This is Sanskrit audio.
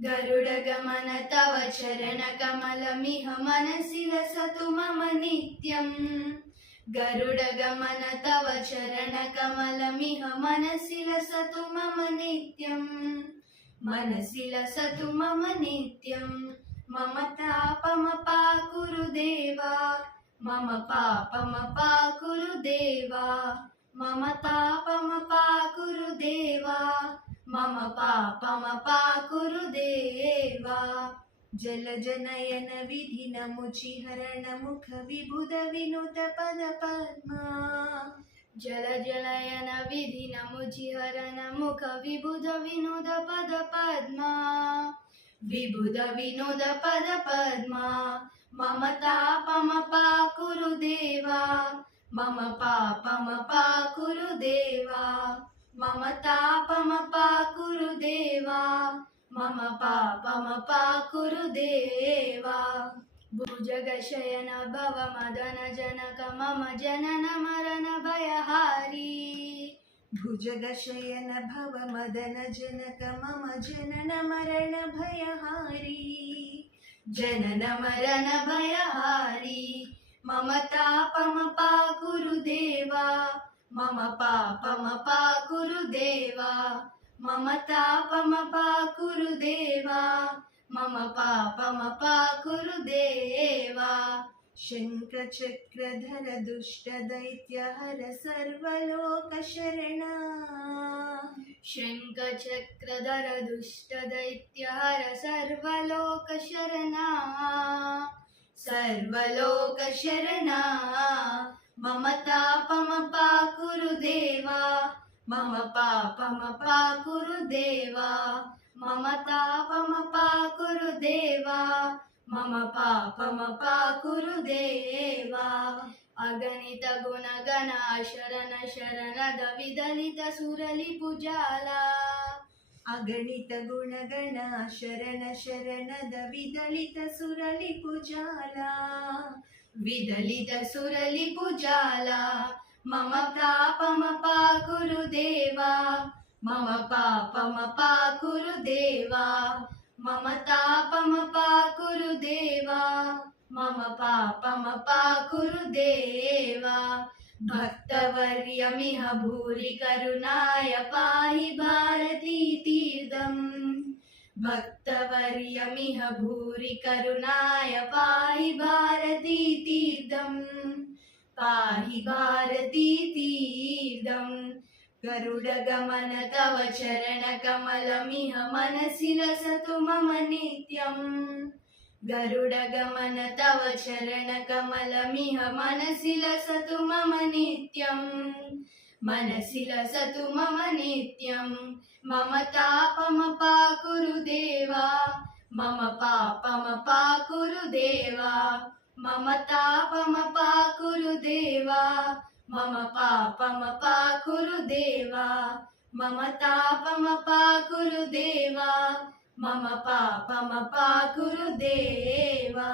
गरुडगमन तव चरणकमलमिह मनसि लसतु मम नित्यम्। गरुडगमन तव चरणकमलमिह मनसि लसतु मम नित्यम्। मनसि लसतु मम नित्यम्। मम तापमपाकुरु देवा, मम पापमपाकुरु देवा, मम तापमपाकुरु देवा, मम पापमपाकुरु देवा। जलजनयन विधिनमुचिहरण मुख विबुध विनुत पद पद्मा। जलजनयन विधिनमुचिहरण मुख विबुध विनुद पद पद्मा। विबुध विनुद पद पद्मा। मम तापमपाकुरु देवा, मम पापमपाकुरु देवा, मम तापमपाकुरु देवा, मम पापमपाकुरु देवा। भुजगशयन भव मदन जनक मम जनन मरण भयहारी। भुजगशयन भव मदन जनक मम जनन मरण भयहारी। जनन मरण भयहारी। मम तापमपाकुरु देवा, मम पापमपाकुरु देवा, मम तापमपाकुरु देवा, मम पापमपाकुरु देवा। शङ्खचक्रधर दुष्टदैत्यहर सर्वलोकशरणा। शङ्खचक्रधर दुष्टदैत्यहर सर्वलोकशरणा। सर्वलोकशरणा। मम तापमपाकुरु देवा, मम पापमपाकुरु देवा, मम तापमपाकुरु देवा, मम पापमपाकुरु देवा। अगणित गुणगण शरण शरणद विदलित सुरलिपुजाला। अगणित गुणगण शरण शरणद विदलित सुरलिपुजाला। विदलित सुरलिपुजाला। मम तापमपाकुरु देवा, मम पापमपाकुरु देवा, मम तापमपाकुरु देवा, मम पापमपाकुरु देवा। भक्तवर्यमिह भूरि करुणाय पाहि भारती तीर्थम्। भक्तवर्यमिह भूरि करुणाय पाहि भारती तीर्थम्। पाहि भारती तीर्थम्। गरुडगमन तव चरणकमलमिह मनसि लसतु मम नित्यम्। गरुडगमन तव चरणकमलमिह मनसि लसतु मम नित्यम्। मनसि लसतु मम नित्यम्। मम तापमपाकुरु देवा, मम पापमपाकुरु देवा, मम तापमपाकुरु देवा, मम पापमपाकुरु देवा, मम तापमपाकुरु देवा, मम पापमपाकुरु देवा।